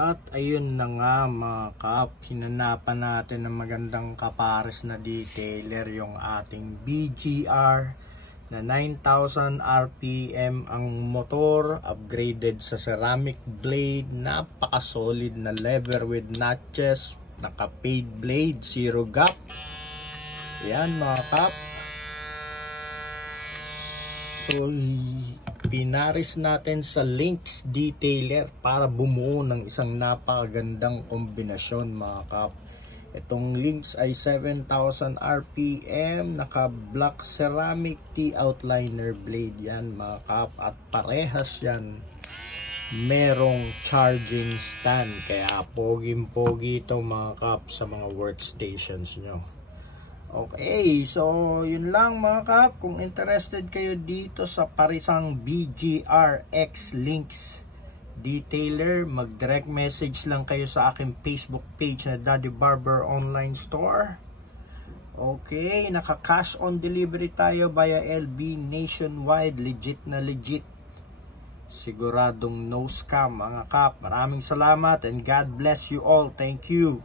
At ayun na nga mga kap, hinanapan natin ng magandang kapares na detailer yung ating BGR na 9,000 RPM ang motor, upgraded sa ceramic blade, napaka solid na lever with notches, naka paid blade, zero gap. Yan mga kap. So pinaris natin sa Lynx detailer para bumuo ng isang napakagandang kombinasyon mga kap. Itong Lynx ay 7,000 RPM, naka black ceramic T-outliner blade yan mga kap, at parehas yan merong charging stand, kaya poging-pogi ito mga kap sa mga workstations nyo. Okay, so yun lang mga kap. Kung interested kayo dito sa parisang BGR X Lynx detailer, mag-direct message lang kayo sa aking Facebook page na Daddy Barber Online Store. Okay, naka-cash on delivery tayo via LB nationwide, legit na legit. Siguradong no scam mga kap. Maraming salamat and God bless you all. Thank you.